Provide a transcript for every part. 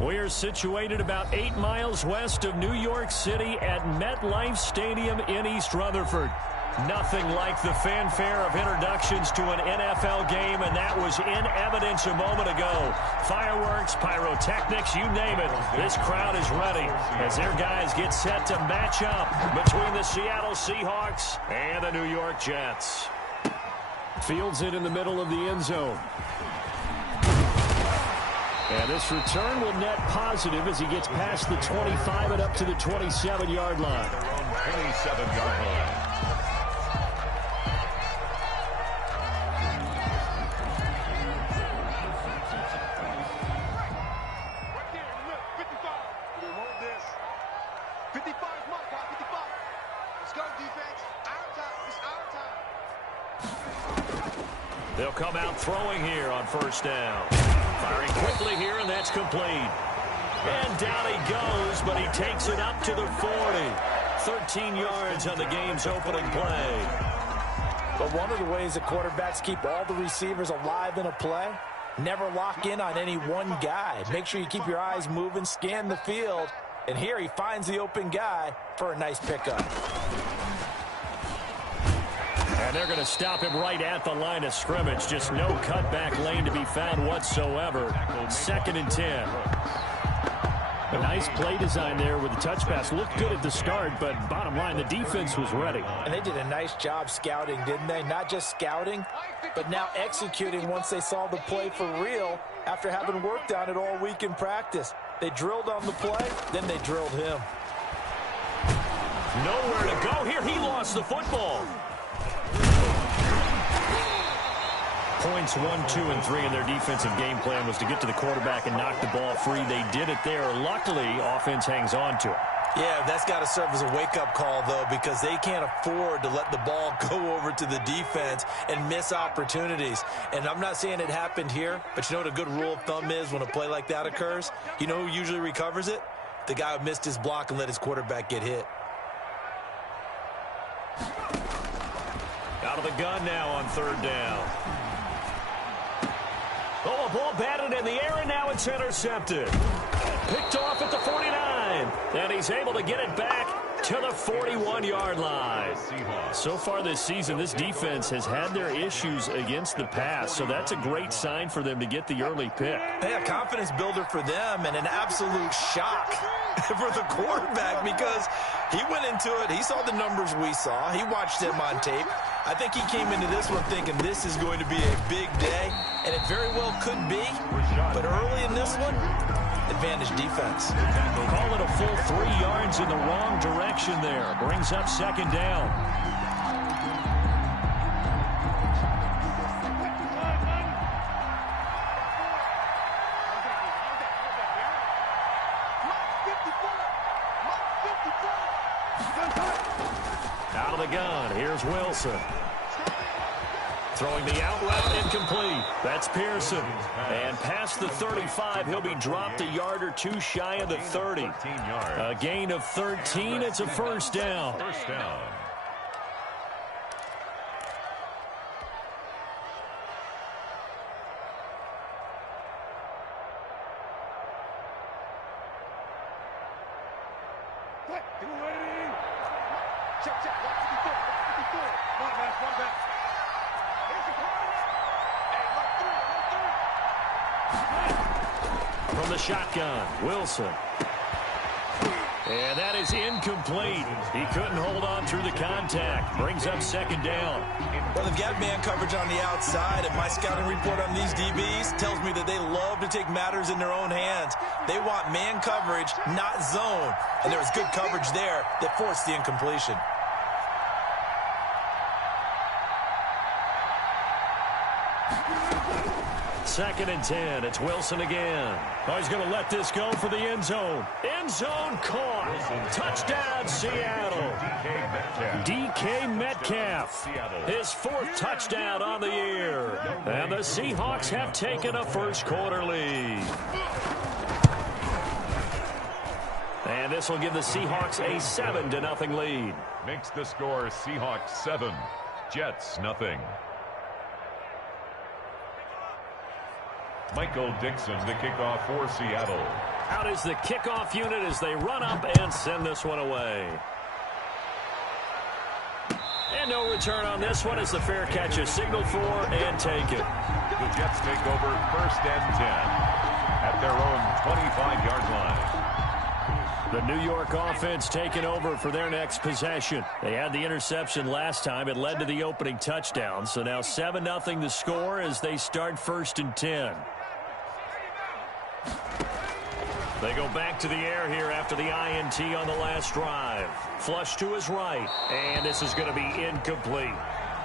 We are situated about 8 miles west of New York City at MetLife Stadium in East Rutherford. Nothing like the fanfare of introductions to an NFL game, and that was in evidence a moment ago. Fireworks, pyrotechnics, you name it. This crowd is ready as their guys get set to match up between the Seattle Seahawks and the New York Jets. Fields it in the middle of the end zone. And this return will net positive as he gets past the 25 and up to the 27-yard line. 27-yard line. They'll come out throwing here on first down. Firing quickly here, and that's complete. And down he goes, but he takes it up to the 40. 13 yards on the game's opening play. But one of the ways that quarterbacks keep all the receivers alive in a play, never lock in on any one guy. Make sure you keep your eyes moving, scan the field. And here he finds the open guy for a nice pickup. And they're going to stop him right at the line of scrimmage. Just no cutback lane to be found whatsoever. 2nd and 10. A nice play design there with the touch pass. Looked good at the start, but bottom line, the defense was ready. And they did a nice job scouting, didn't they? Not just scouting, but now executing once they saw the play for real after having worked on it all week in practice. They drilled on the play, then they drilled him. Nowhere to go here. He lost the football. Points 1, 2, and 3 in their defensive game plan was to get to the quarterback and knock the ball free. They did it there. Luckily, offense hangs on to it. Yeah, that's got to serve as a wake-up call, though, because they can't afford to let the ball go over to the defense and miss opportunities. And I'm not saying it happened here, but you know what a good rule of thumb is when a play like that occurs? You know who usually recovers it? The guy who missed his block and let his quarterback get hit. Out of the gun now on 3rd down. Oh, a ball batted in the air, and now it's intercepted. Picked off at the 49, and he's able to get it back to the 41-yard line. So far this season, this defense has had their issues against the pass, so that's a great sign for them to get the early pick. Yeah, confidence builder for them and an absolute shock for the quarterback because he went into it. He saw the numbers we saw. He watched them on tape. I think he came into this one thinking this is going to be a big day, and it very well could be. But early in this one, advantage defense. Call it a full 3 yards in the wrong direction there. Brings up 2nd down. Out of the gun, here's Wilson. Throwing the out route, incomplete. That's Pearson. And past the 35, he'll be dropped a yard or two shy of the 30. A gain of 13, it's a first down. First down. From the shotgun, Wilson. And that is incomplete. He couldn't hold on through the contact. Brings up 2nd down. Well, they've got man coverage on the outside, and my scouting report on these DBs tells me that they love to take matters in their own hands. They want man coverage, not zone. And there was good coverage there that forced the incompletion. Second and 10. It's Wilson again. Oh, he's going to let this go for the end zone. End zone caught. Touchdown, Seattle. DK Metcalf. His 4th touchdown on the year. And the Seahawks have taken a first quarter lead. And this will give the Seahawks a 7-0 lead. Makes the score Seahawks 7, Jets 0. Michael Dixon to kick off for Seattle. Out is the kickoff unit as they run up and send this one away. And no return on this one as the fair catch is signaled for and taken. The Jets take over 1st and 10 at their own 25-yard line. The New York offense taking over for their next possession. They had the interception last time. It led to the opening touchdown. So now 7-0 the score as they start 1st and 10. They go back to the air here after the INT on the last drive. Flush to his right, and this is going to be incomplete.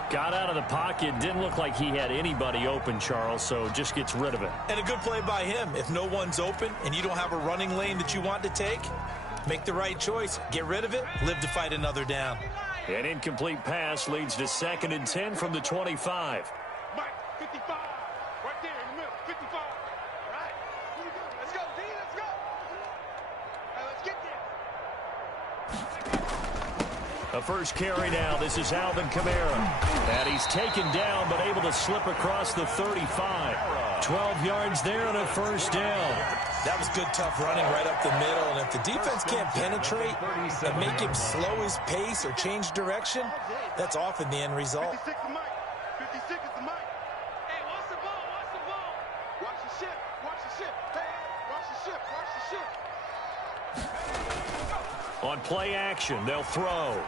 Got out of the pocket, didn't look like he had anybody open, Charles, so just gets rid of it. And a good play by him. If no one's open and you don't have a running lane that you want to take, make the right choice. Get rid of it, live to fight another down. An incomplete pass leads to 2nd and 10 from the 25. Mike, 55, right there in the middle, 55. All right, here we go. Let's go, D, let's go. All right, let's get there. A first carry now. This is Alvin Kamara. And he's taken down, but able to slip across the 35. 12 yards there and a first down. That was good, tough running right up the middle. And if the defense can't penetrate and make him slow his pace or change direction, that's often the end result. 56 is Mike. 56 is the Mike. Hey, watch the ball, watch the ball. Watch the ship, watch the ship. Hey, watch the ship, watch the ship. On play action, they'll throw.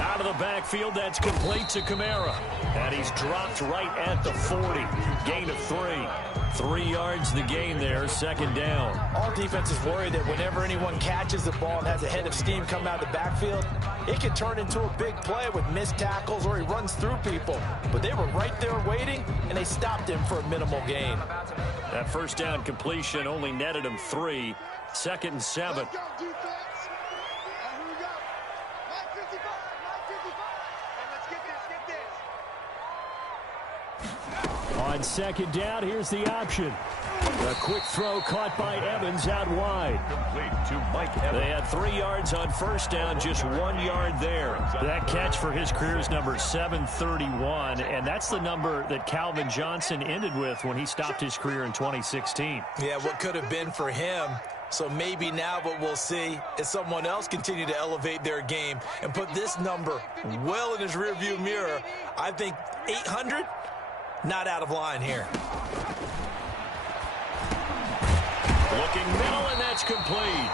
Out of the backfield, that's complete to Kamara. And he's dropped right at the 40. Gain of 3. 3 yards the gain there, 2nd down. All defenses worry that whenever anyone catches the ball and has a head of steam come out of the backfield, it can turn into a big play with missed tackles or he runs through people. But they were right there waiting, and they stopped him for a minimal gain. That first down completion only netted him 3. 2nd and 7. Let's go, defense. Here we go. Mike 55, Mike 55. Hey, let's get this, On 2nd down, here's the option. A quick throw caught by Evans out wide. Complete to Mike Evans. They had 3 yards on first down, just 1 yard there. That catch for his career is number 731, and that's the number that Calvin Johnson ended with when he stopped his career in 2016. Yeah, what could have been for him. So maybe now what we'll see is someone else continue to elevate their game and put this number well in his rearview mirror. I think 800, not out of line here. Looking middle, and that's complete.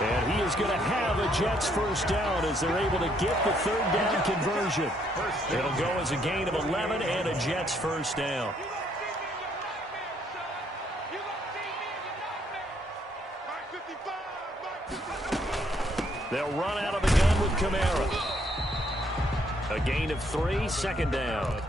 And he is going to have a Jets first down as they're able to get the 3rd down conversion. It'll go as a gain of 11 and a Jets first down. They'll run out of the gun with Kamara. A gain of 3, 2nd down.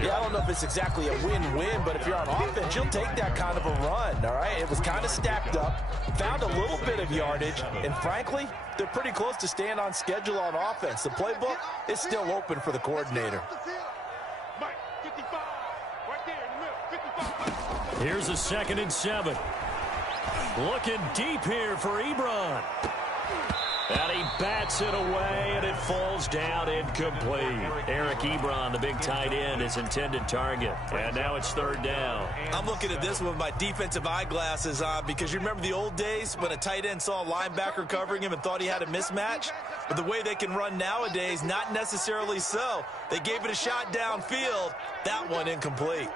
Yeah, I don't know if it's exactly a win-win, but if you're on offense, you'll take that kind of a run, all right? It was kind of stacked up, found a little bit of yardage, and frankly, they're pretty close to staying on schedule on offense. The playbook is still open for the coordinator. Mike 55, right there in the middle, 55. Here's a 2nd and 7. Looking deep here for Ebron. And he bats it away, and it falls down incomplete. Eric Ebron, the big tight end, his intended target. And now it's 3rd down. I'm looking at this with my defensive eyeglasses on because you remember the old days when a tight end saw a linebacker covering him and thought he had a mismatch? But the way they can run nowadays, not necessarily so. They gave it a shot downfield. That one incomplete.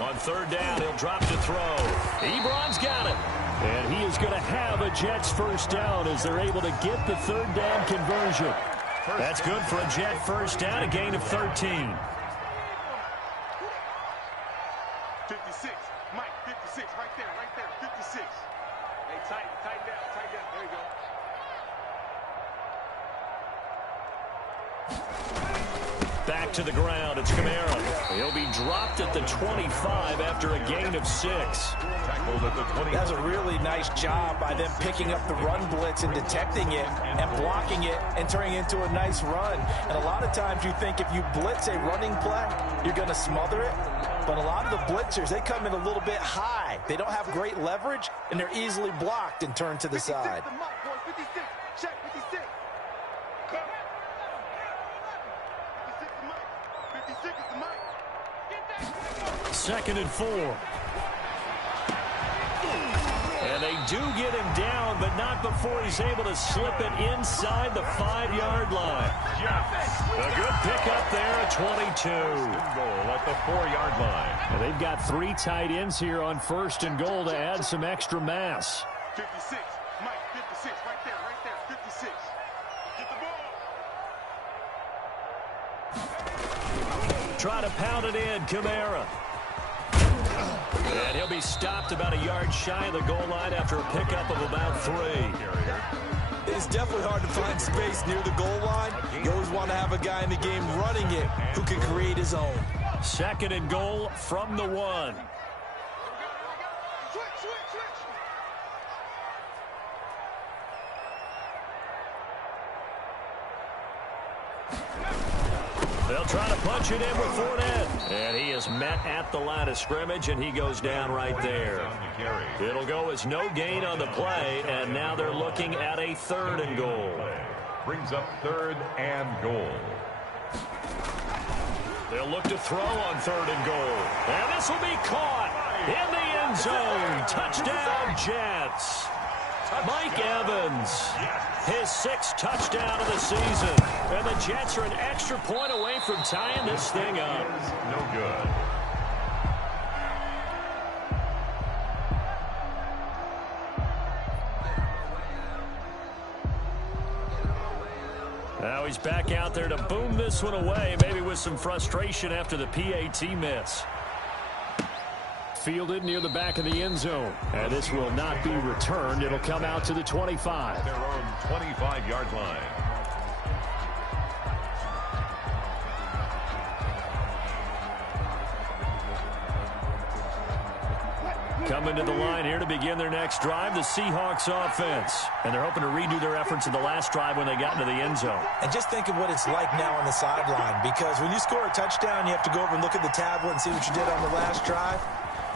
On 3rd down, he'll drop to throw. Ebron's got it. And he is going to have a Jets first down as they're able to get the 3rd down conversion. That's good for a Jet first down, a gain of 13. 56, Mike 56, right there, 56. Hey, tighten down, there you go. Back to the ground, it's Kamara. He'll be dropped at the 25 after a gain of 6. Tackled at the 20. That's a really nice job by them picking up the run blitz and detecting it and blocking it and turning it into a nice run. And a lot of times you think if you blitz a running play, you're going to smother it. But a lot of the blitzers, they come in a little bit high. They don't have great leverage, and they're easily blocked and turned to the side. 56, check 56. 56 is the Mike. 2nd and 4. They do get him down, but not before he's able to slip it inside the 5-yard line. A good pickup there at 22. Goal at the 4-yard line. And they've got 3 tight ends here on 1st and goal to add some extra mass. 56. Mike, 56. Right there. 56. Get the ball. Try to pound it in, Kamara. And he'll be stopped about a yard shy of the goal line after a pickup of about 3. It's definitely hard to find space near the goal line. You always want to have a guy in the game running it who can create his own. 2nd and goal from the 1. Switch. They'll try to punch it in with Fournette. And he is met at the line of scrimmage, and he goes down right there. It'll go as no gain on the play, and now they're looking at a 3rd and goal. Brings up 3rd and goal. They'll look to throw on 3rd and goal. And this will be caught in the end zone. Touchdown, Jets. Mike Evans, his 6th touchdown of the season. And the Jets are an extra point away from tying this thing up. No good. Now he's back out there to boom this one away, maybe with some frustration after the PAT miss. Fielded near the back of the end zone. And this will not be returned. It'll come out to the 25. Their own 25-yard line. Coming to the line here to begin their next drive, the Seahawks offense. And they're hoping to redo their efforts in the last drive when they got into the end zone. And just think of what it's like now on the sideline, because when you score a touchdown, you have to go over and look at the tablet and see what you did on the last drive.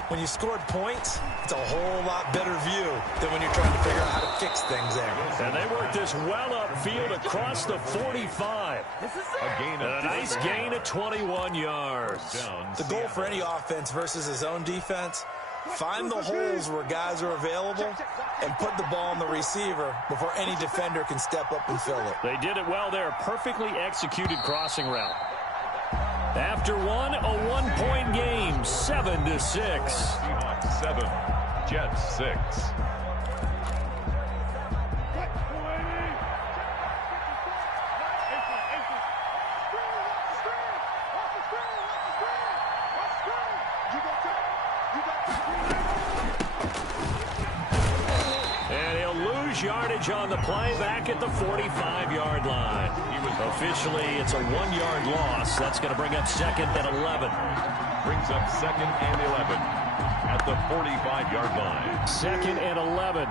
When you scored points, it's a whole lot better view than when you're trying to figure out how to fix things there. And they work this well upfield across the 45. And a nice gain of 21 yards. The goal for any offense versus his own defense, find the holes where guys are available and put the ball on the receiver before any defender can step up and fill it. They did it well there. Perfectly executed crossing route. After one, a one-point game, 7-6. Seahawks 7, Jets 6. And he'll lose yardage on the play back at the 45-yard line. Officially, it's a 1-yard loss. That's going to bring up 2nd and 11. Brings up 2nd and 11 at the 45-yard line. 2nd and 11.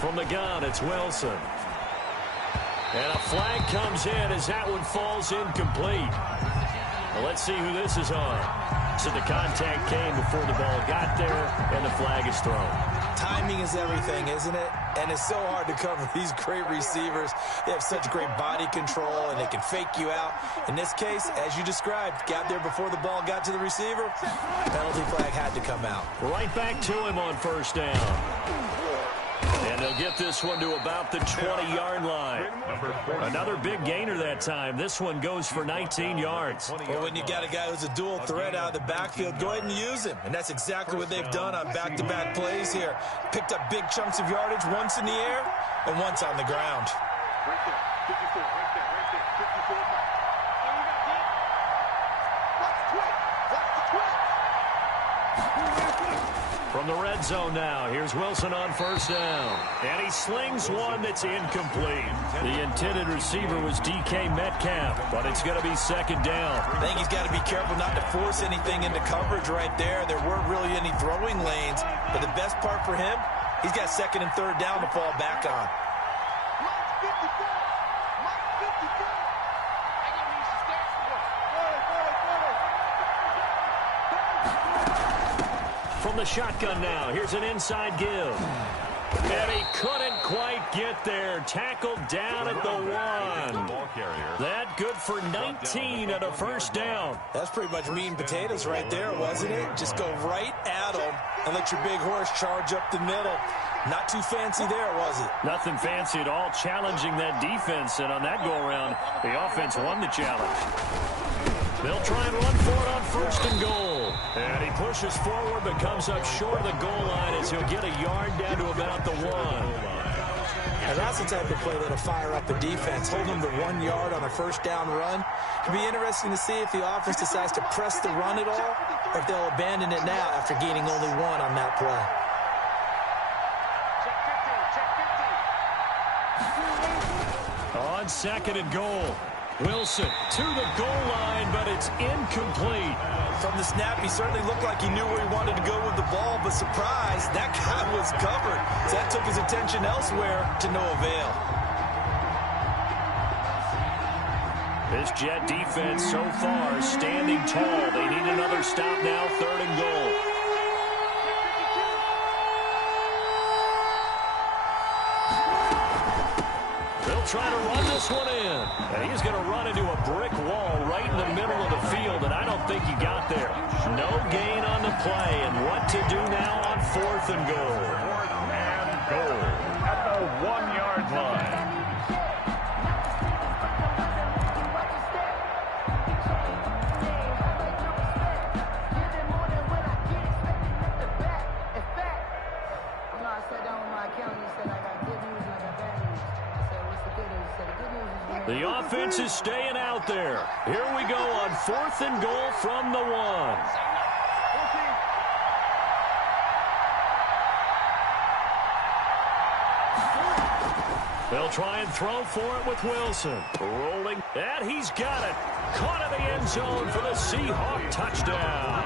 From the gun, it's Wilson. And a flag comes in as that one falls incomplete. Well, let's see who this is on. So the contact came before the ball got there, and the flag is thrown. Timing is everything, isn't it? And it's so hard to cover these great receivers. They have such great body control, and they can fake you out. In this case, as you described, got there before the ball got to the receiver. Penalty flag had to come out. Right back to him on 1st down. And they'll get this one to about the 20-yard line. Another big gainer that time. This one goes for 19 yards. Well, when you got a guy who's a dual threat out of the backfield, go ahead and use him. And that's exactly what they've done on back-to-back plays here. Picked up big chunks of yardage, once in the air and once on the ground. Right there, 54, right there, 54. From the red zone now, here's Wilson on 1st down. And he slings one that's incomplete. The intended receiver was DK Metcalf, but it's going to be 2nd down. I think he's got to be careful not to force anything into coverage right there. There weren't really any throwing lanes, but the best part for him, he's got 2nd and 3rd down to fall back on. From the shotgun now, here's an inside give. And he couldn't quite get there. Tackled down at the 1. That good for 19 and a first down. That's pretty much meat and potatoes right there, wasn't it? Just go right at them and let your big horse charge up the middle. Not too fancy there, was it? Nothing fancy at all, challenging that defense. And on that go-around, the offense won the challenge. They'll try and run for it on first and goal. And he pushes forward but comes up short of the goal line as he'll get a yard down to about the 1. And that's the type of play that'll fire up a defense. Hold them to 1 yard on a first down run. It'll be interesting to see if the offense decides to press the run at all or if they'll abandon it now after gaining only 1 on that play. On second and goal. Wilson to the goal line, but it's incomplete. From the snap, he certainly looked like he knew where he wanted to go with the ball, but surprise, that guy was covered. So that took his attention elsewhere to no avail. This Jet defense so far standing tall. They need another stop now, third and goal. They'll try to run this one in. And he's going to run into a brick wall right in the middle of the field, and I don't think he got there. No gain on the play, and what to do now on fourth and goal. Fourth and goal at the 1-yard line. The offense is staying out there. Here we go on fourth and goal from the 1. They'll try and throw for it with Wilson. Rolling, and he's got it. Caught in the end zone for the Seahawk touchdown.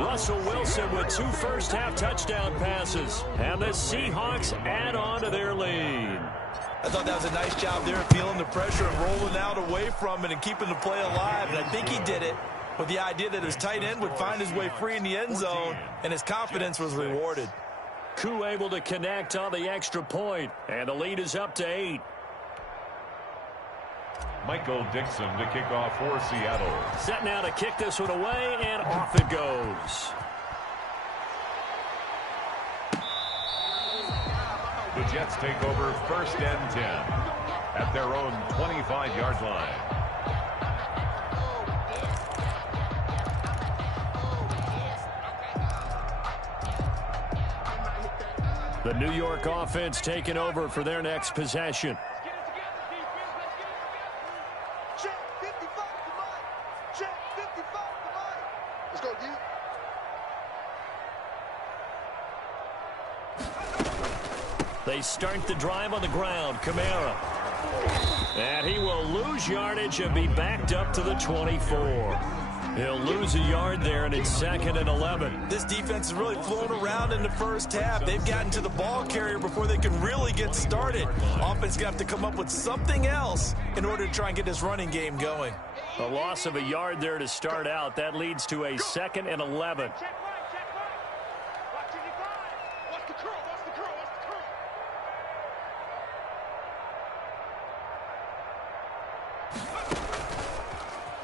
Russell Wilson with 2 first-half touchdown passes. And the Seahawks add on to their lead. I thought that was a nice job there, feeling the pressure and rolling out away from it and keeping the play alive. And I think he did it with the idea that his tight end would find his way free in the end zone, and his confidence was rewarded. Koo able to connect on the extra point, and the lead is up to 8. Michael Dixon to kick off for Seattle. Set now to kick this one away, and off it goes. The Jets take over first and 10 at their own 25-yard line. The New York offense taking over for their next possession. They start the drive on the ground. Kamara. And he will lose yardage and be backed up to the 24. He'll lose a yard there, and it's second and 11. This defense is really flown around in the first half. They've gotten to the ball carrier before they can really get started. Offense got to come up with something else in order to try and get this running game going. A loss of a yard there to start out. That leads to a second and 11.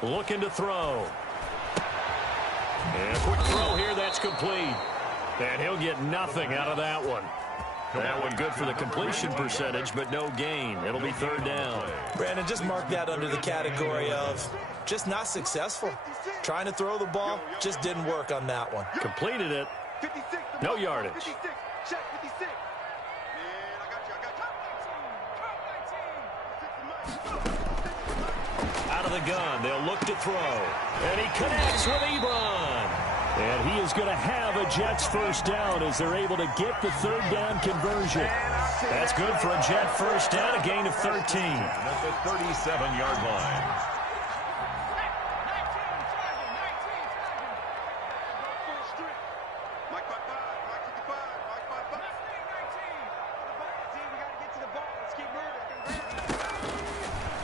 Looking to throw. And a quick throw here, that's complete. And he'll get nothing out of that one. That one good for the completion percentage, but no gain. It'll be third down. Brandon, just mark that under the category of just not successful. Trying to throw the ball, just didn't work on that one. Completed it. No yardage. Out of the gun, they'll look to throw. And he connects with Ebron. And he is going to have a Jets first down as they're able to get the third down conversion. That's good for a Jet first down, a gain of 13. At the 37-yard line.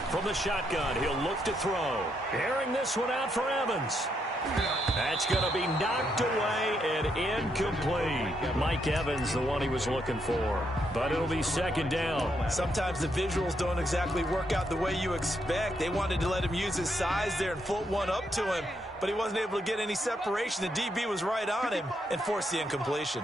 From the shotgun, he'll look to throw. Airing this one out for Evans. That's going to be knocked away and incomplete. Mike Evans, the one he was looking for. But it'll be second down. Sometimes the visuals don't exactly work out the way you expect. They wanted to let him use his size there and foot one up to him, but he wasn't able to get any separation. The DB was right on him and forced the incompletion.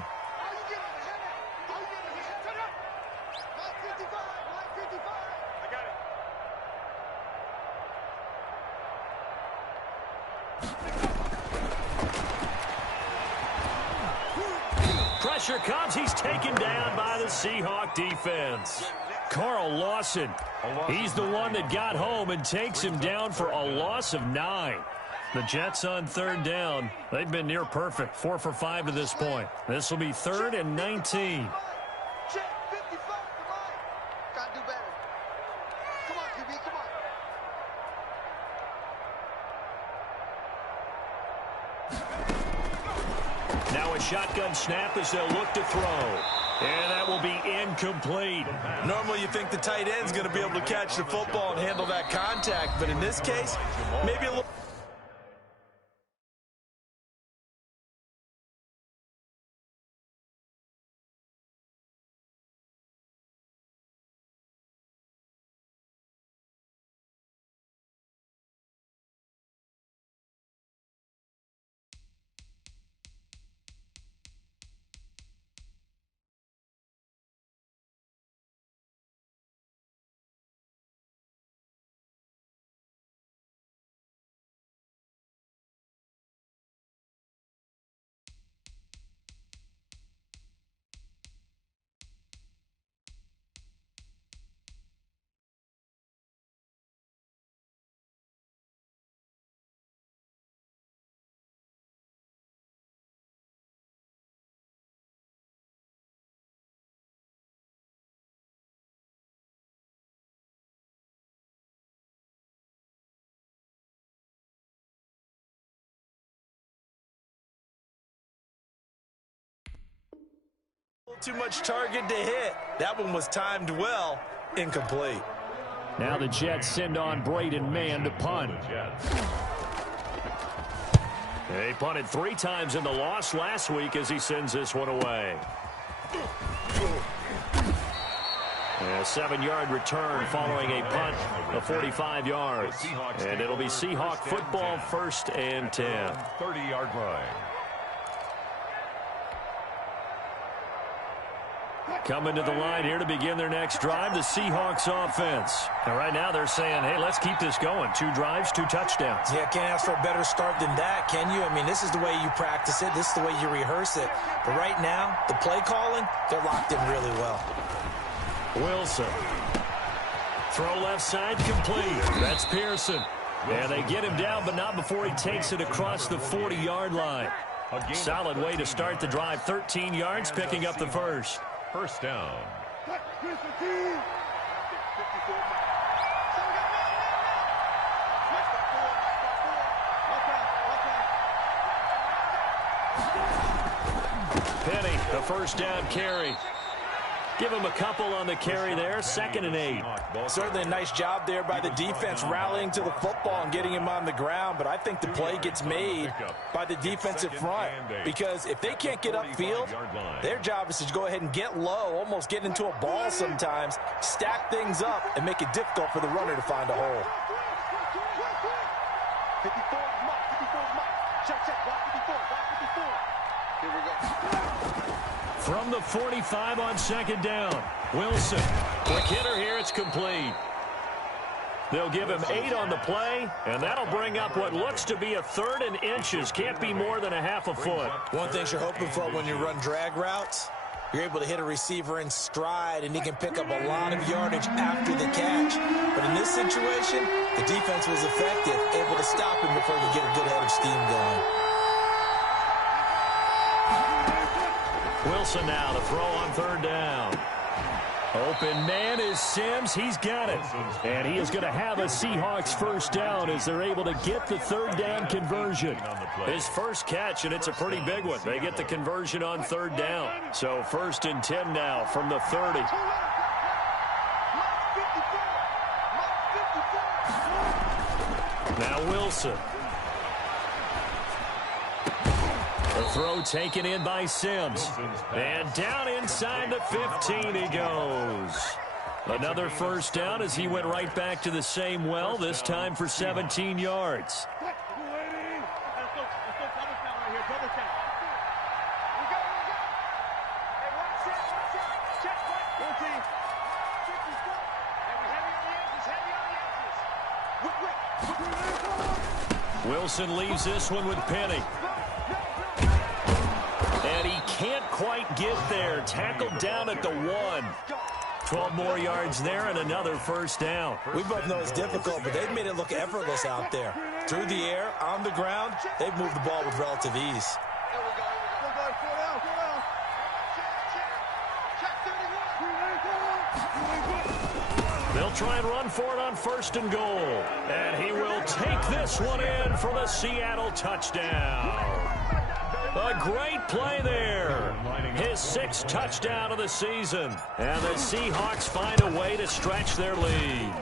Pressure comes. He's taken down by the Seahawk defense. Carl Lawson, he's the one that got home and takes him down for a loss of 9. The Jets on third down. They've been near perfect, 4 for 5 to this point. This will be 3rd and 19. Now a shotgun snap as they'll look to throw. And that will be incomplete. Normally you think the tight end's going to be able to catch the football and handle that contact, but in this case, maybe a little... Too much target to hit. That one was timed well. Incomplete. Now the Jets send on Braden Mann to punt. They punted 3 times in the loss last week as he sends this one away. A 7-yard return following a punt of 45 yards. And it'll be Seahawk football, 1st and 10. 30-yard line. Coming to the line here to begin their next drive, the Seahawks offense. And right now they're saying, hey, let's keep this going. 2 drives, 2 touchdowns. Yeah, can't ask for a better start than that, can you? I mean, this is the way you practice it. This is the way you rehearse it. But right now, the play calling, they're locked in really well. Wilson. Throw left side complete. That's Pearson. And they get him down, but not before he takes it across the 40-yard line. Solid way to start the drive. 13 yards, picking up the first. First down. Penny, the first down carry. Give him a couple on the carry there. 2nd and 8. Certainly a nice job there by the defense rallying to the football and getting him on the ground, but I think the play gets made by the defensive front because if they can't get upfield, their job is to go ahead and get low, almost get into a ball sometimes, stack things up, and make it difficult for the runner to find a hole. 54, check, block 54, Here we go. From the 45 on 2nd down. Wilson. Quick hitter here. It's complete. They'll give him 8 on the play, and that'll bring up what looks to be a 3rd and inches. Can't be more than a half a foot. One thing you're hoping for when you run drag routes, you're able to hit a receiver in stride, and he can pick up a lot of yardage after the catch. But in this situation, the defense was effective, able to stop him before he could get a good head of steam going. Wilson now to throw on 3rd down. Open man is Sims. He's got it. And he is going to have a Seahawks first down as they're able to get the 3rd down conversion. His first catch, and it's a pretty big one. They get the conversion on 3rd down. So 1st and 10 now from the 30. Now Wilson. Throw taken in by Sims. And down inside the 15 he goes. Another first down as he went right back to the same well, this time for 17 yards. Wilson leaves this one with Penny. And he can't quite get there. Tackled down at the 1. 12 more yards there and another first down. We both know it's difficult, but they've made it look effortless out there. Through the air, on the ground, they've moved the ball with relative ease. They'll try and run for it on 1st and goal. And he will take this one in for the Seattle touchdown. A great play there. His 6th touchdown of the season. And the Seahawks find a way to stretch their lead.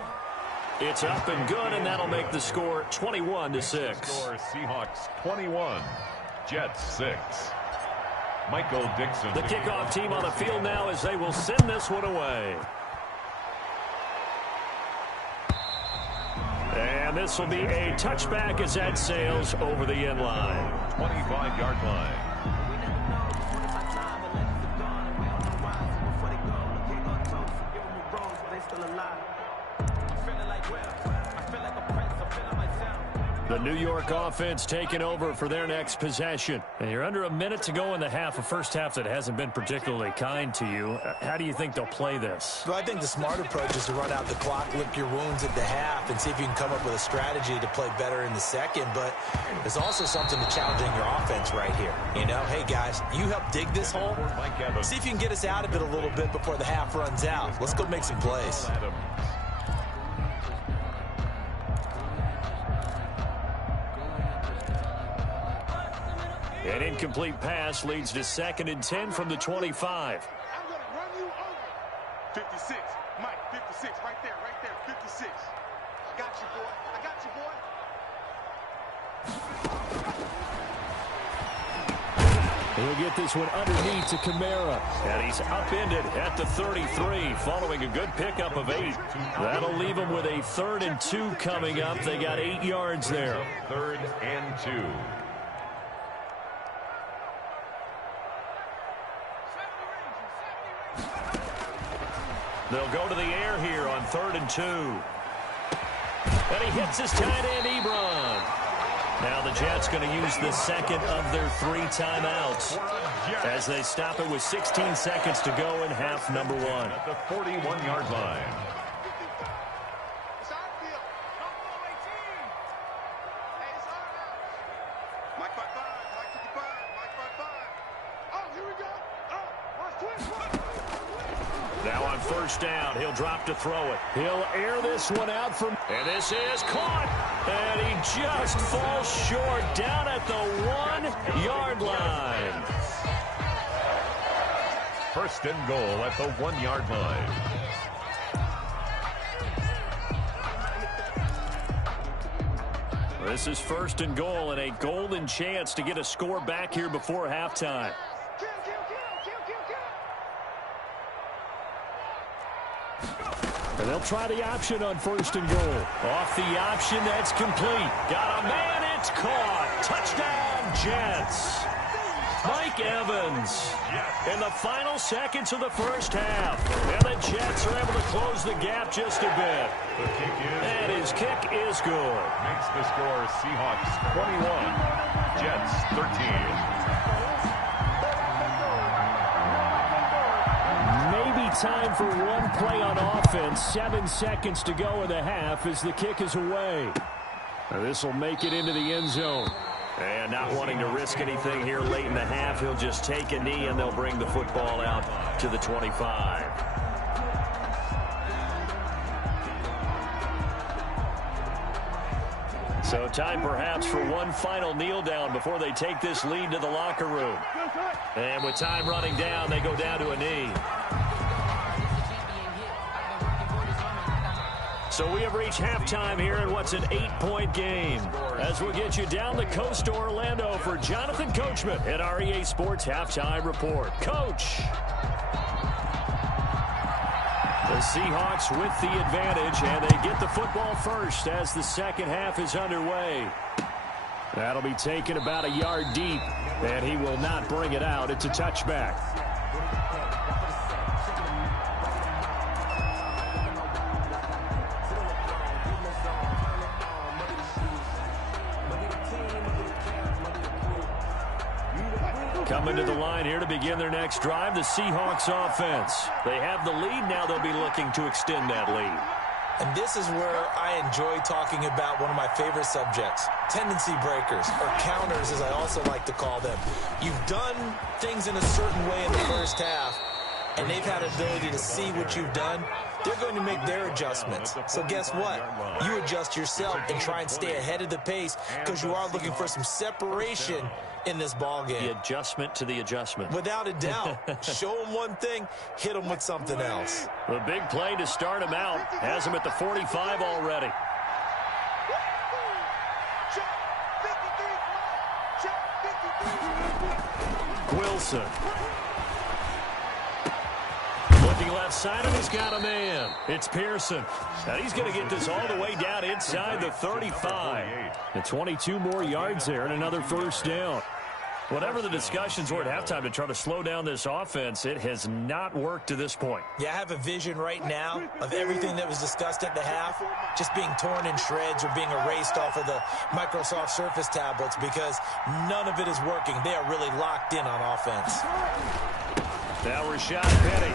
It's up and good, and that'll make the score 21-6. Score Seahawks 21, Jets 6. Michael Dixon. The kickoff team on the field now as they will send this one away. And this will be a touchback as that sails over the end line. 25-yard line. The New York offense taking over for their next possession. And you're under a minute to go in the half, a first half that hasn't been particularly kind to you. How do you think they'll play this? Well, I think the smart approach is to run out the clock, lick your wounds at the half, and see if you can come up with a strategy to play better in the second. But there's also something to challenging your offense right here. You know, hey, guys, you help dig this hole. See if you can get us out of it a little bit before the half runs out. Let's go make some plays. An incomplete pass leads to 2nd and 10 from the 25. I'm going to run you over. 56. Mike, 56. Right there, 56. I got you, boy. I got you, boy. He'll get this one underneath to Kamara. And he's upended at the 33 following a good pickup of 8. That'll leave him with a 3rd and 2 coming up. They got 8 yards there. 3rd and 2. They'll go to the air here on 3rd and 2. And he hits his tight end, Ebron. Now the Jets going to use the 2nd of their 3 timeouts as they stop it with 16 seconds to go in half number 1. At the 41-yard line. Mike 55, Mike 55, Mike 55. Oh, here we go. Oh, watch 20. Now on 1st down, he'll drop to throw it. He'll air this one out from, and this is caught. And he just falls short down at the 1-yard line. 1st and goal at the 1-yard line. This is 1st and goal and a golden chance to get a score back here before halftime. And they'll try the option on 1st and goal. Off the option, that's complete. Got a man, it's caught. Touchdown, Jets. Mike Evans in the final seconds of the first half. And the Jets are able to close the gap just a bit. And his kick is good. Makes the score Seahawks 21, Jets 13. Time for one play on offense. 7 seconds to go in the half as the kick is away. This will make it into the end zone. And not wanting to risk anything here late in the half, he'll just take a knee and they'll bring the football out to the 25. So time perhaps for one final kneel down before they take this lead to the locker room. And with time running down, they go down to a knee. So we have reached halftime here in what's an 8-point game. As we'll get you down the coast to Orlando for Jonathan Coachman at our EA Sports Halftime Report. Coach. The Seahawks with the advantage, and they get the football first as the second half is underway. That'll be taken about a yard deep, and he will not bring it out. It's a touchback. Coming to the line here to begin their next drive, the Seahawks offense. They have the lead. Now they'll be looking to extend that lead. And this is where I enjoy talking about one of my favorite subjects, tendency breakers, or counters as I also like to call them. You've done things in a certain way in the first half, and they've had an ability to see what you've done. They're going to make their adjustments. So guess what? You adjust yourself and try and stay ahead of the pace because you are looking for some separation in this ball game. The adjustment to the adjustment. Without a doubt. Show them one thing, hit them with something else. The big play to start him out has him at the 45 already. Wilson. Looking left side, and he's got a man. It's Pearson. And he's going to get this all the way down inside the 35. And 22 more yards there and another first down. Whatever the discussions were at halftime to try to slow down this offense, it has not worked to this point. Yeah, I have a vision right now of everything that was discussed at the half just being torn in shreds or being erased off of the Microsoft Surface tablets because none of it is working. They are really locked in on offense. Now Rashad Penny.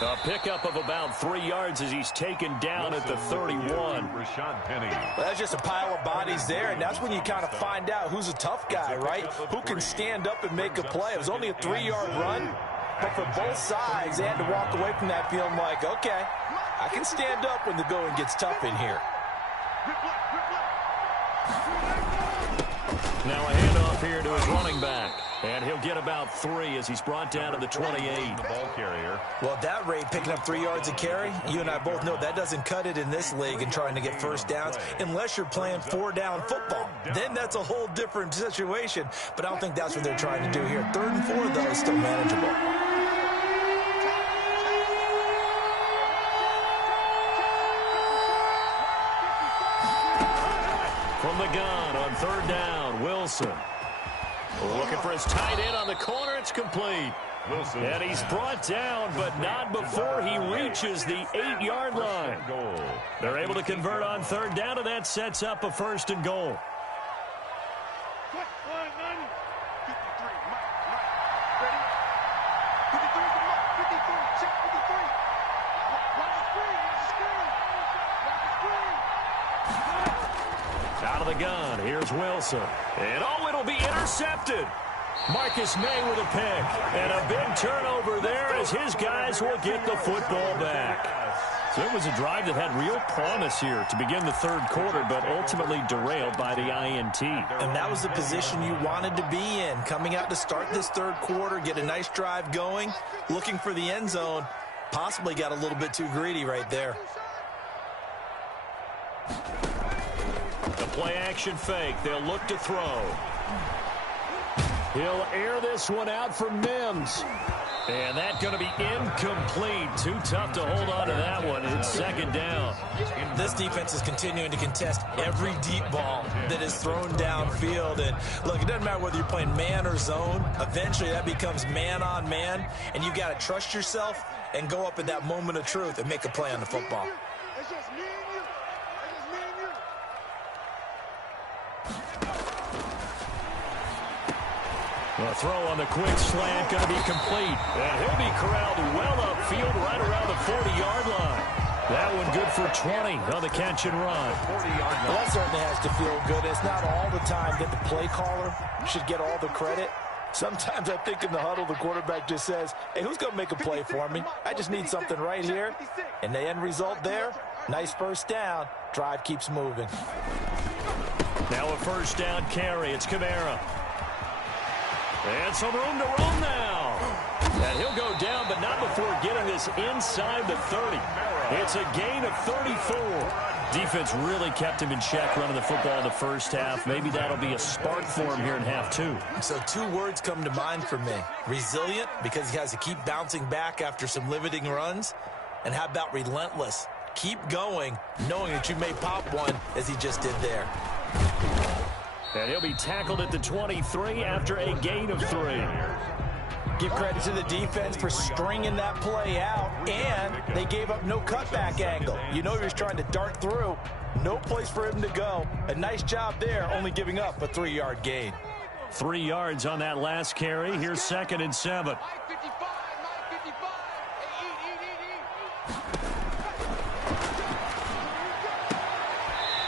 A pickup of about 3 yards as he's taken down at the 31. Rashad Penny. Well, that's just a pile of bodies there, and that's when you kind of find out who's a tough guy, right? Who can stand up and make a play. It was only a 3-yard run, but for both sides, they had to walk away from that feeling like, okay, I can stand up when the going gets tough in here. Now a handoff here to his running back. And he'll get about 3 as he's brought down to the 28. The ball carrier. Well, at that rate, picking up 3 yards a carry, you and I both know that doesn't cut it in this league and trying to get first downs unless you're playing 4-down football. Then that's a whole different situation. But I don't think that's what they're trying to do here. 3rd and 4, though, is still manageable. From the gun on 3rd down, Wilson. Looking for his tight end on the corner. It's complete. Wilson. And he's brought down, but not before he reaches the 8-yard line. They're able to convert on 3rd down, and that sets up a 1st and goal. Out of the gun, here's Wilson. And oh, it'll be intercepted. Marcus May with a pick. And a big turnover there as his guys will get the football back. So it was a drive that had real promise here to begin the 3rd quarter, but ultimately derailed by the INT. And that was the position you wanted to be in. Coming out to start this 3rd quarter, get a nice drive going, looking for the end zone. Possibly got a little bit too greedy right there. The play action fake. They'll look to throw. He'll air this one out for Mims. And that's going to be incomplete. Too tough to hold on to that one. It's 2nd down. This defense is continuing to contest every deep ball that is thrown downfield. And look, it doesn't matter whether you're playing man or zone. Eventually that becomes man on man. And you got to trust yourself and go up at that moment of truth and make a play on the football. It's just me and you. It's just me and you. The throw on the quick slant going to be complete. And he'll be corralled well upfield right around the 40-yard line. That one good for 20 on the catch and run. 40-yard line. Well, that certainly has to feel good. It's not all the time that the play caller should get all the credit. Sometimes I think in the huddle, the quarterback just says, hey, who's going to make a play for me? I just need something right here. And the end result there, nice first down. Drive keeps moving. Now a 1st down carry. It's Kamara. And some room to roam now. And he'll go down, but not before getting this inside the 30. It's a gain of 34. Defense really kept him in check running the football in the first half. Maybe that'll be a spark for him here in half two. So two words come to mind for me. Resilient, because he has to keep bouncing back after some limiting runs. And how about relentless? Keep going, knowing that you may pop one, as he just did there. And he'll be tackled at the 23 after a gain of 3. Give credit to the defense for stringing that play out, and they gave up no cutback angle. You know he was trying to dart through. No place for him to go. A nice job there, only giving up a 3-yard gain. 3 yards on that last carry. Here's 2nd and 7.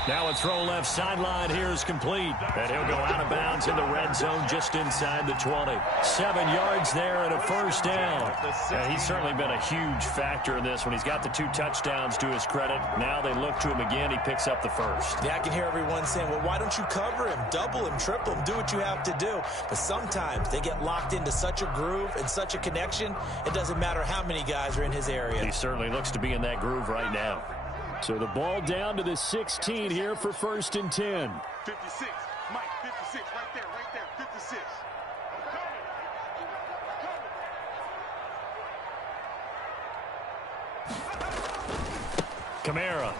Now a throw left sideline here is complete. And he'll go out of bounds in the red zone just inside the 20. 7 yards there and a first down. And he's certainly been a huge factor in this when he's got the 2 touchdowns to his credit. Now they look to him again. He picks up the first. Yeah, I can hear everyone saying, well, why don't you cover him, double him, triple him, do what you have to do. But sometimes they get locked into such a groove and such a connection, it doesn't matter how many guys are in his area. He certainly looks to be in that groove right now. So the ball down to the 16 here for 1st and 10. 56, Mike, 56, right there, 56. Kamara.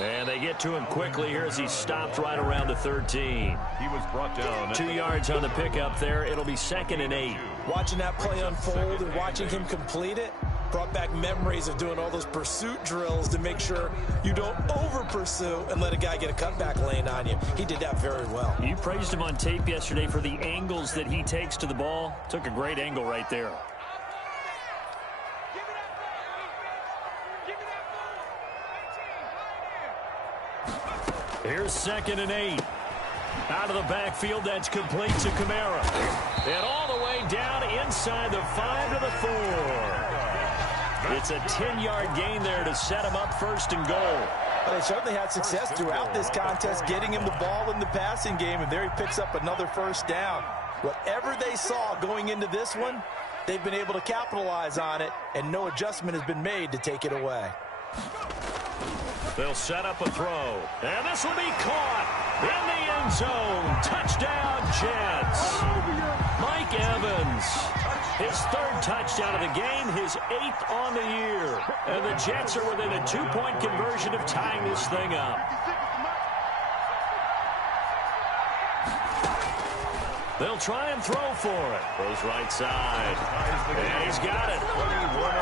And they get to him quickly here as he stopped right around the 13. He was brought down. 2 yards on the pickup there. It'll be 2nd and 8. Watching that play unfold and watching him complete it brought back memories of doing all those pursuit drills to make sure you don't over-pursue and let a guy get a cutback lane on you. He did that very well. You praised him on tape yesterday for the angles that he takes to the ball. Took a great angle right there. Here's 2nd and 8. Out of the backfield, that's complete to Kamara. And all the way down inside the 5 to the 4. It's a 10-yard gain there to set him up 1st and goal. But they certainly had success throughout this contest, getting him the ball in the passing game, and there he picks up another first down. Whatever they saw going into this one, they've been able to capitalize on it, and no adjustment has been made to take it away. They'll set up a throw, and this will be caught in the end zone. Touchdown, Jets. Mike Evans, his 3rd touchdown of the game, his 8th on the year. And the Jets are within a 2-point conversion of tying this thing up. They'll try and throw for it. Goes right side. And he's got it.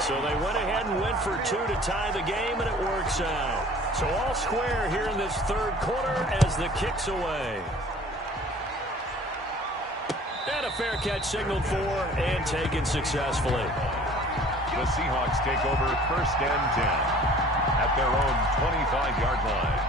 So they went ahead and went for 2 to tie the game, and it works out. So all square here in this 3rd quarter as the kick's away. And a fair catch signaled for and taken successfully. The Seahawks take over 1st and 10 at their own 25-yard line.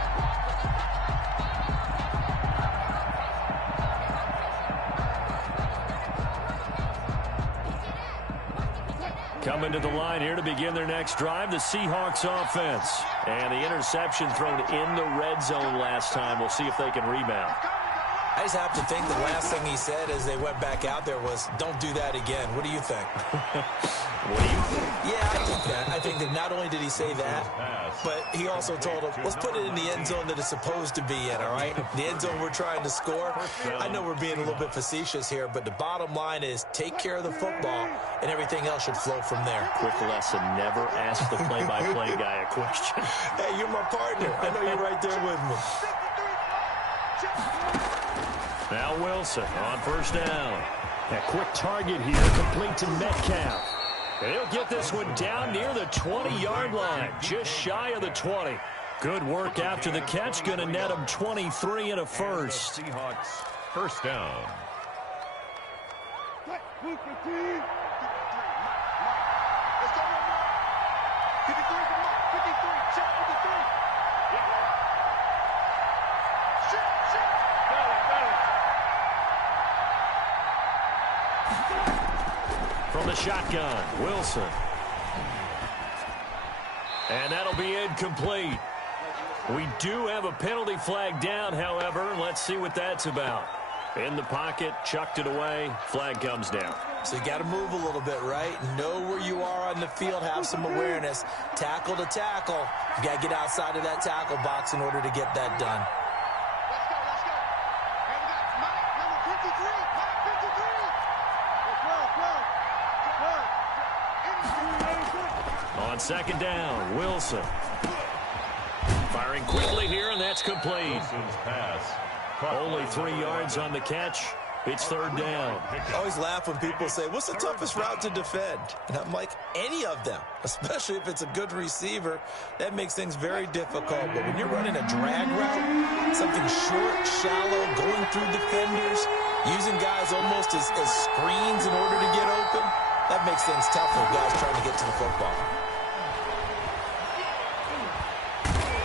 Coming to the line here to begin their next drive, the Seahawks offense. And the interception thrown in the red zone last time. We'll see if they can rebound. I just have to think the last thing he said as they went back out there was, don't do that again. What do you think? What do you think? Yeah, I think that. I think that not only did he say that, but he also told him, let's put it in the end zone that it's supposed to be in, all right? The end zone we're trying to score. I know we're being a little bit facetious here, but the bottom line is take care of the football, and everything else should flow from there. Quick lesson, never ask the play-by-play guy a question. Hey, you're my partner. I know you're right there with me. Now Wilson on 1st down. A quick target here, complete to Metcalf. He'll get this one down near the 20-yard line, just shy of the 20. Good work after the catch, going to net him 23 and a first. Seahawks 1st down. From the shotgun, Wilson. And that'll be incomplete. We do have a penalty flag down, however. Let's see what that's about. In the pocket, chucked it away, flag comes down. So you got to move a little bit, right? Know where you are on the field, have some awareness. Tackle to tackle. You got to get outside of that tackle box in order to get that done. Let's go, let's go. And we got Mike, number 53. Mike, 53. On second down, Wilson. Firing quickly here, and that's complete. Wilson's pass. Only 3 yards on the catch. It's third down. I always laugh when people say, what's the toughest route to defend? And I'm like, any of them, especially if it's a good receiver. That makes things very difficult. But when you're running a drag route, something short, shallow, going through defenders, using guys almost as screens in order to get open, that makes things tough for guys trying to get to the football.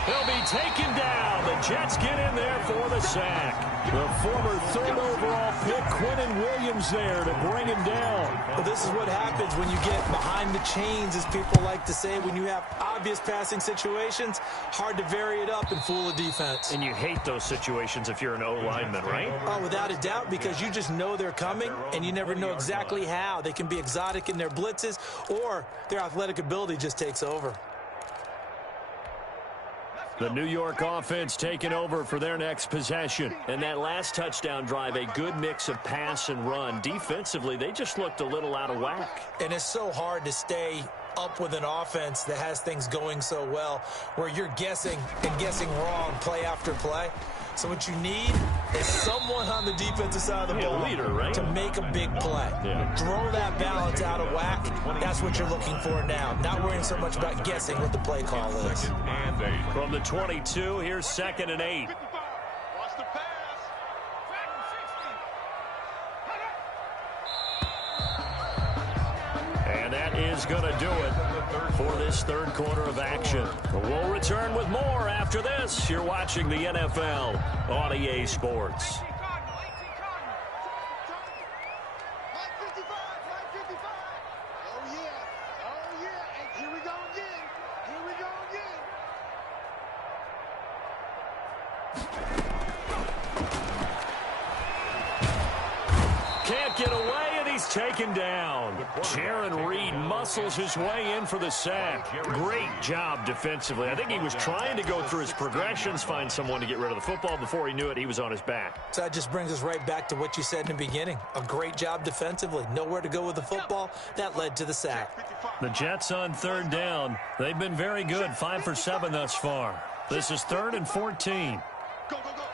He'll be taken down. The Jets get in there for the sack. The former 3rd overall pick, Quinnen Williams, there to bring him down. Well, this is what happens when you get behind the chains, as people like to say. When you have obvious passing situations, hard to vary it up and fool a defense. And you hate those situations if you're an O-lineman, right? Oh, without a doubt, because you just know they're coming, and you never know exactly how. They can be exotic in their blitzes, or their athletic ability just takes over. The New York offense taking over for their next possession. And that last touchdown drive, a good mix of pass and run. Defensively, they just looked a little out of whack. And it's so hard to stay up with an offense that has things going so well, where you're guessing and guessing wrong play after play. So what you need is someone on the defensive side of the ball leader, right? to make a big play. Yeah. Throw that balance out of whack. That's what you're looking for now. Not worrying so much about guessing what the play call is. From the 22, here's 2nd and 8. Watch the pass. And that is going to do it for this third quarter of action. We'll return with more after this. You're watching the NFL on EA Sports. Can't get away, and he's taken down. Jaron Reed muscles his way in for the sack. Great job defensively. I think he was trying to go through his progressions, find someone to get rid of the football. Before he knew it, he was on his back. So that just brings us right back to what you said in the beginning. A great job defensively. Nowhere to go with the football. That led to the sack. The Jets on third down. They've been very good, 5 for 7 thus far. This is 3rd and 14. Go, go, go.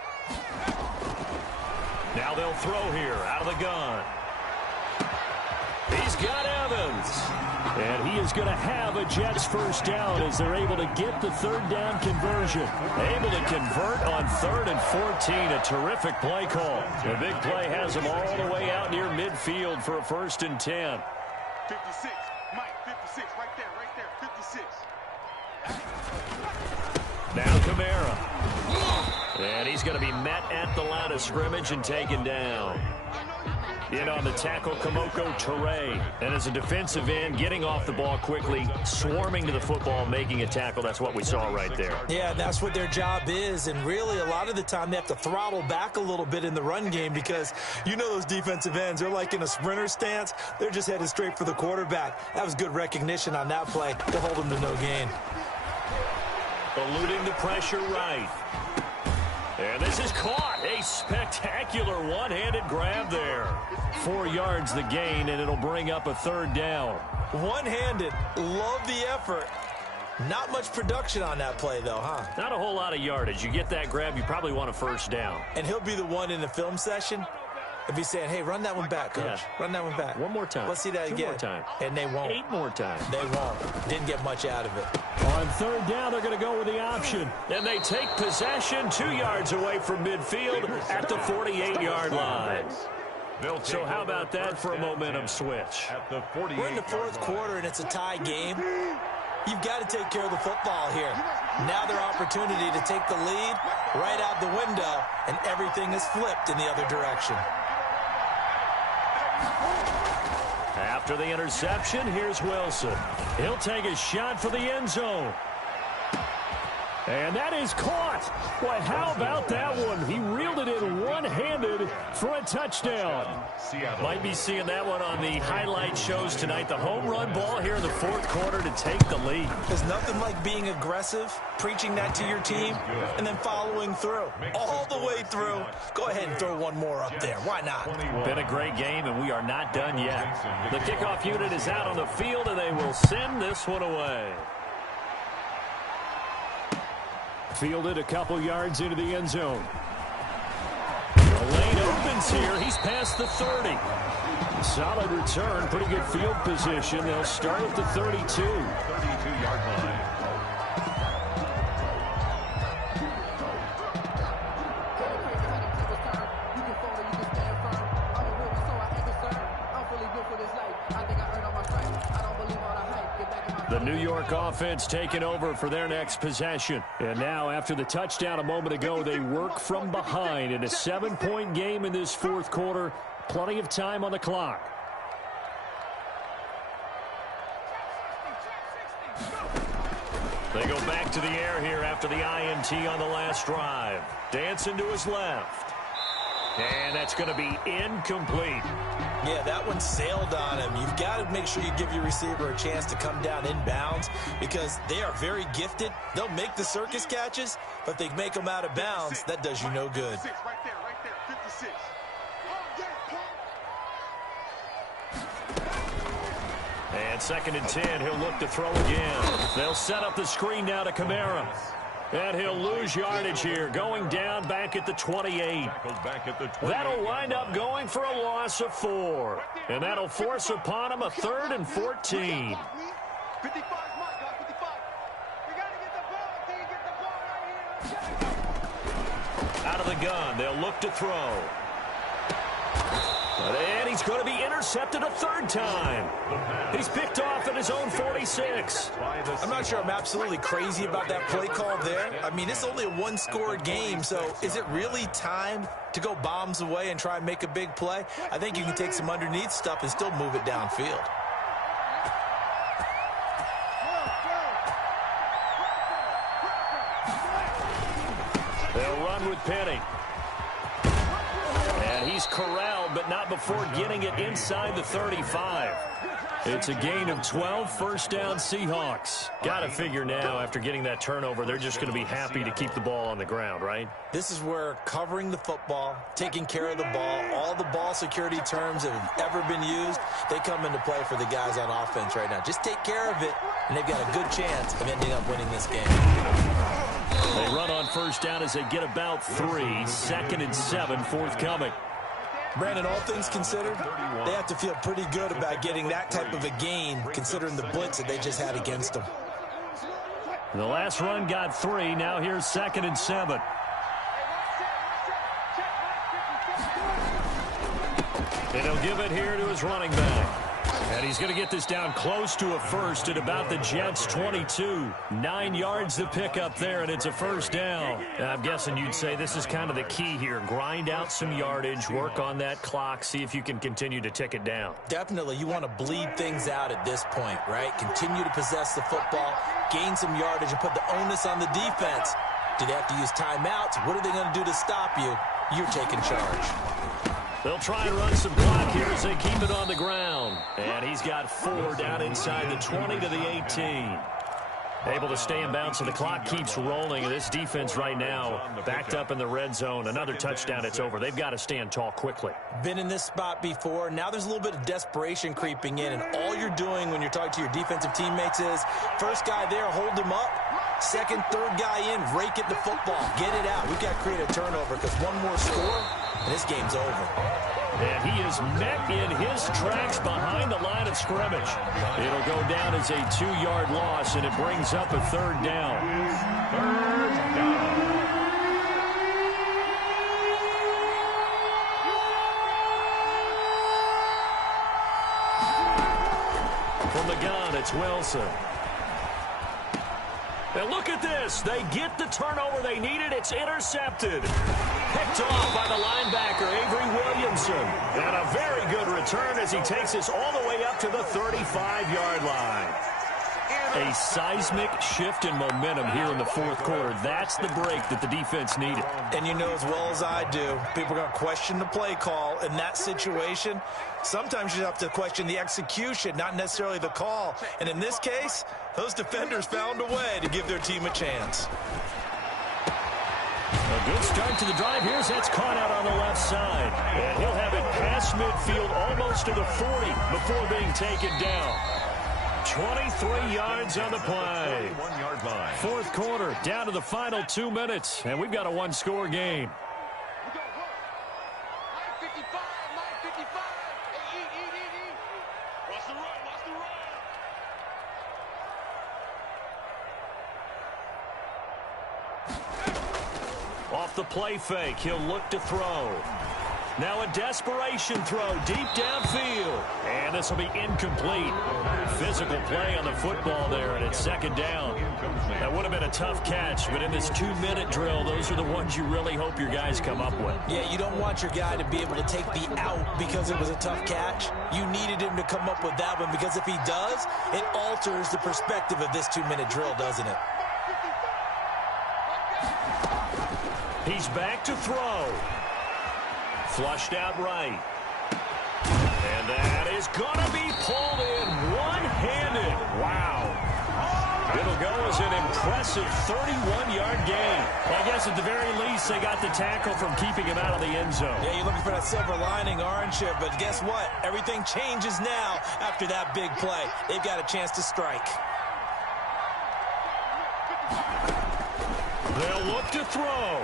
Now they'll throw here out of the gun. He's got Evans. And he is going to have a Jets first down as they're able to get the third down conversion. Able to convert on 3rd and 14. A terrific play call. The big play has them all the way out near midfield for a 1st and 10. 56. Mike, 56. Right there, 56. Now Kamara. And he's going to be met at the line of scrimmage and taken down. In on the tackle, Kamoko Toure. And as a defensive end, getting off the ball quickly, swarming to the football, making a tackle. That's what we saw right there. Yeah, that's what their job is. And really, a lot of the time, they have to throttle back a little bit in the run game because you know those defensive ends, they're like in a sprinter stance. They're just headed straight for the quarterback. That was good recognition on that play to hold him to no gain. Eluding the pressure right. And this is caught. A spectacular one-handed grab there. 4 yards the gain, and it'll bring up a third down. One-handed. Love the effort. Not much production on that play, though, huh? Not a whole lot of yardage. You get that grab, you probably want a first down. And he'll be the one in the film session if he's saying, hey, run that one back, Coach. Yeah. Run that one back. One more time. Let's see that 2 again. more times. And they won't. 8 more times. They won't. Didn't get much out of it. On third down, they're going to go with the option. And they take possession 2 yards away from midfield at the 48-yard line. So how about that for a momentum switch? We're in the fourth quarter, and it's a tie game. You've got to take care of the football here. Now their opportunity to take the lead right out the window, and everything is flipped in the other direction. After the interception, here's Wilson. He'll take a shot for the end zone. And that is caught. Boy, how about that one? He reeled it in one-handed for a touchdown. Might be seeing that one on the highlight shows tonight. The home run ball here in the fourth quarter to take the lead. There's nothing like being aggressive, preaching that to your team, and then following through. All the way through. Go ahead and throw one more up there. Why not? Been a great game, and we are not done yet. The kickoff unit is out on the field, and they will send this one away. Fielded a couple yards into the end zone. The lane opens here. He's past the 30. Solid return. Pretty good field position. They'll start at the 32. 32-yard line. The New York offense taking over for their next possession. And now, after the touchdown a moment ago, they work from behind in a 7-point game in this fourth quarter. Plenty of time on the clock. They go back to the air here after the INT on the last drive. Dancing to his left. And that's going to be incomplete. Yeah, that one sailed on him. You've got to make sure you give your receiver a chance to come down inbounds because they are very gifted. They'll make the circus catches, but they make them out of bounds. That does you no good. Right there, 56. And 2nd and 10, he'll look to throw again. They'll set up the screen now to Kamara. And he'll lose yardage here, going down back at the 28. That'll wind up going for a loss of 4. And that'll force upon him a 3rd and 14. 55 mark, 55. We got to get the ball. Can you get the ball right here? Out of the gun, they'll look to throw. And he's going to be intercepted a 3rd time. He's picked off at his own 46. I'm not sure I'm absolutely crazy about that play call there. I mean, it's only a one-score game, so is it really time to go bombs away and try and make a big play? I think you can take some underneath stuff and still move it downfield. They'll run with Penny. And he's corralled, but not before getting it inside the 35. It's a gain of 12, first down Seahawks. Got to figure now, after getting that turnover, they're just going to be happy to keep the ball on the ground, right? This is where covering the football, taking care of the ball, all the ball security terms that have ever been used, they come into play for the guys on offense right now. Just take care of it, and they've got a good chance of ending up winning this game. They run on first down as they get about 3. 2nd and 7, forthcoming. Brandon, all things considered, they have to feel pretty good about getting that type of a gain, considering the blitz that they just had against them. The last run got 3. Now here's 2nd and 7. And he'll give it here to his running back. And he's going to get this down close to a first at about the Jets' 22. 9 yards to pick up there, and it's a first down. And I'm guessing you'd say this is kind of the key here. Grind out some yardage, work on that clock, see if you can continue to tick it down. Definitely. You want to bleed things out at this point, right? Continue to possess the football, gain some yardage, and put the onus on the defense. Do they have to use timeouts? What are they going to do to stop you? You're taking charge. They'll try and run some clock here as they keep it on the ground. And he's got 4 down inside the 20 to the 18. Able to stay in bounds, so the clock keeps rolling. This defense right now backed up in the red zone. Another touchdown, it's over. They've got to stand tall quickly. Been in this spot before. Now there's a little bit of desperation creeping in, and all you're doing when you're talking to your defensive teammates is first guy there, hold him up. Second, third guy in, rake it the football. Get it out. We've got to create a turnover because one more score, and this game's over. And he is met in his tracks behind the line of scrimmage. It'll go down as a 2-yard loss, and it brings up a 3rd down. Third down. From the gun, it's Wilson. And look at this. They get the turnover they needed. It's intercepted. Picked off by the linebacker, Avery Williamson. And a very good return as he takes us all the way up to the 35-yard line. A seismic shift in momentum here in the fourth quarter. That's the break that the defense needed. And you know as well as I do, people are going to question the play call in that situation. Sometimes you have to question the execution, not necessarily the call. And in this case, those defenders found a way to give their team a chance. A good start to the drive. Here's that's caught out on the left side. And he'll have it past midfield almost to the 40 before being taken down. 23 yards on the play. 1-yard line. Fourth quarter, down to the final 2 minutes, and we've got a one-score game. Off the play fake, he'll look to throw. Now a desperation throw deep downfield. And this will be incomplete. Physical play on the football there, and it's second down. That would have been a tough catch, but in this 2-minute drill, those are the ones you really hope your guys come up with. Yeah, you don't want your guy to be able to take the out because it was a tough catch. You needed him to come up with that one because if he does, it alters the perspective of this 2-minute drill, doesn't it? He's back to throw. Flushed out right. And that is going to be pulled in one-handed. Wow. It'll go as an impressive 31-yard gain. Well, I guess at the very least, they got the tackle from keeping him out of the end zone. Yeah, you're looking for that silver lining, aren't you? But guess what? Everything changes now after that big play. They've got a chance to strike. They'll look to throw.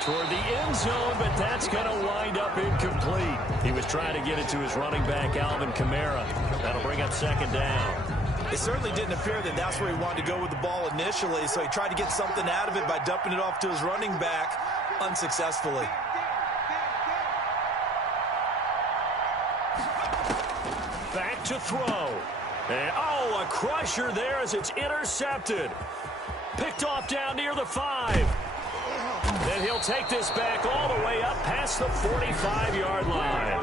Toward the end zone, but that's going to wind up incomplete. He was trying to get it to his running back, Alvin Kamara. That'll bring up second down. It certainly didn't appear that that's where he wanted to go with the ball initially, so he tried to get something out of it by dumping it off to his running back unsuccessfully. Back to throw. And, oh, a crusher there as it's intercepted. Picked off down near the 5. Then he'll take this back all the way up past the 45-yard line.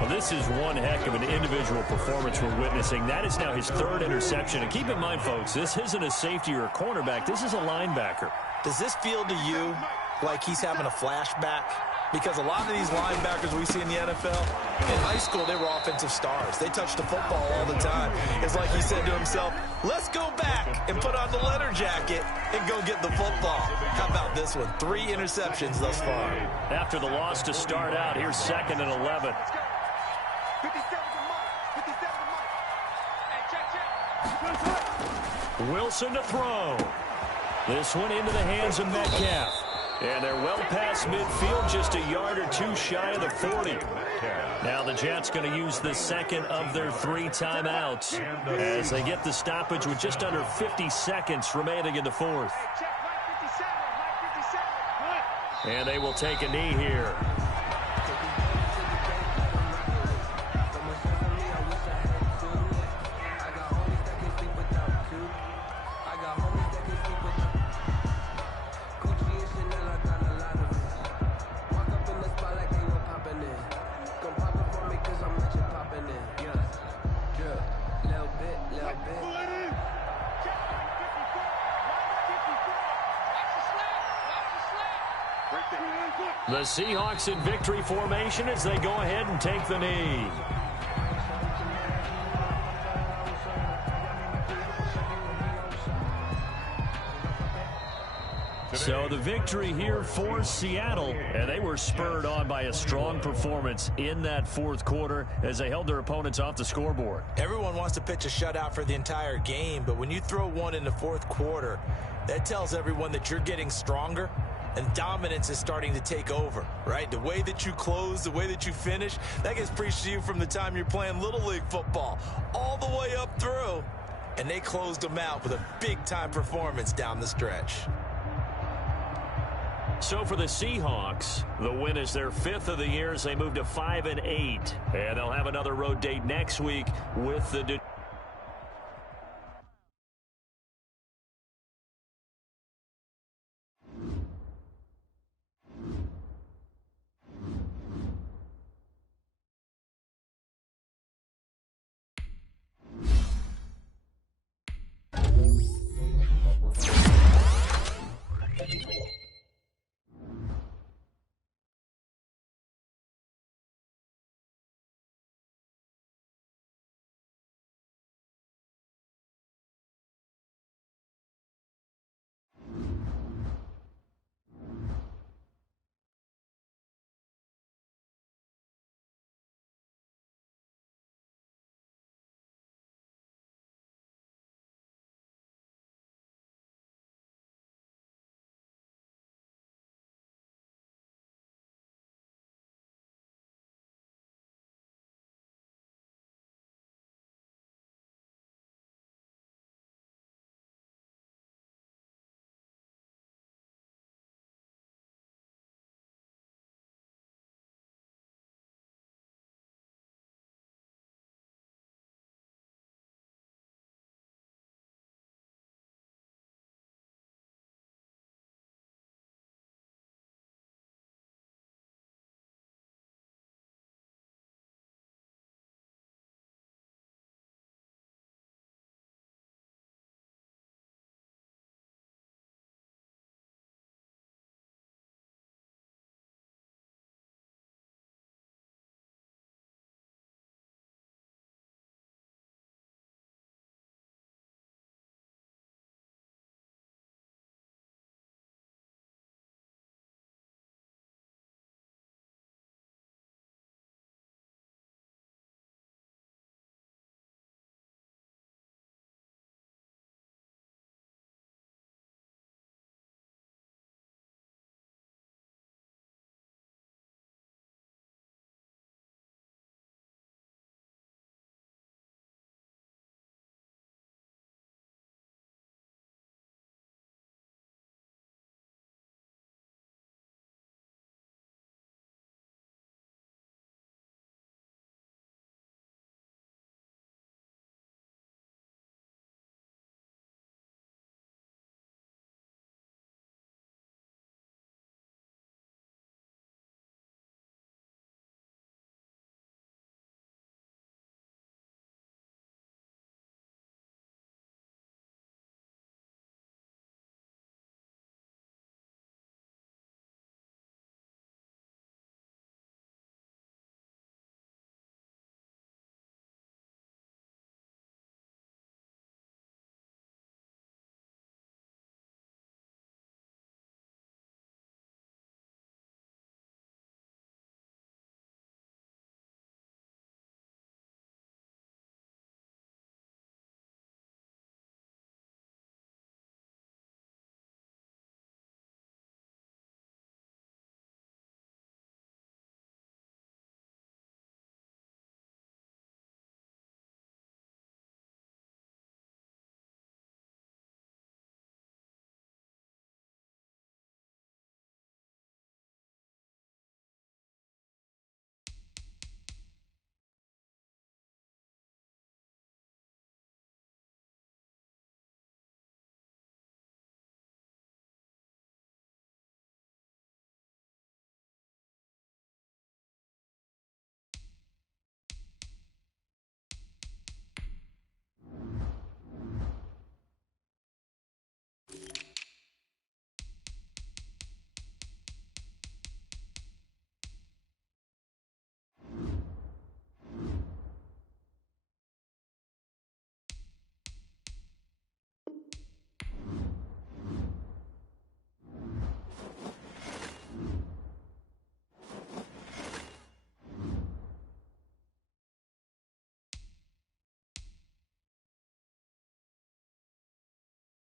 Well, this is one heck of an individual performance we're witnessing. That is now his third interception. And keep in mind, folks, this isn't a safety or a cornerback. This is a linebacker. Does this feel to you like he's having a flashback? Because a lot of these linebackers we see in the NFL, in high school, they were offensive stars. They touched the football all the time. It's like he said to himself, let's go back and put on the leather jacket and go get the football. How about this one? 3 interceptions thus far. After the loss to start out, here's 2nd and 11. Wilson to throw. This one into the hands of Metcalf. And they're well past midfield, just a yard or 2 shy of the 40. Now the Jets going to use the second of their 3 timeouts as they get the stoppage with just under 50 seconds remaining in the fourth. And they will take a knee here. The Seahawks in victory formation as they go ahead and take the knee. So the victory here for Seattle, and they were spurred on by a strong performance in that fourth quarter as they held their opponents off the scoreboard. Everyone wants to pitch a shutout for the entire game, but when you throw one in the fourth quarter, that tells everyone that you're getting stronger and dominance is starting to take over, right? The way that you close, the way that you finish, that gets preached to you from the time you're playing Little League football all the way up through, and they closed them out with a big-time performance down the stretch. So for the Seahawks, the win is their 5th of the year as they move to 5-8. And they'll have another road date next week with the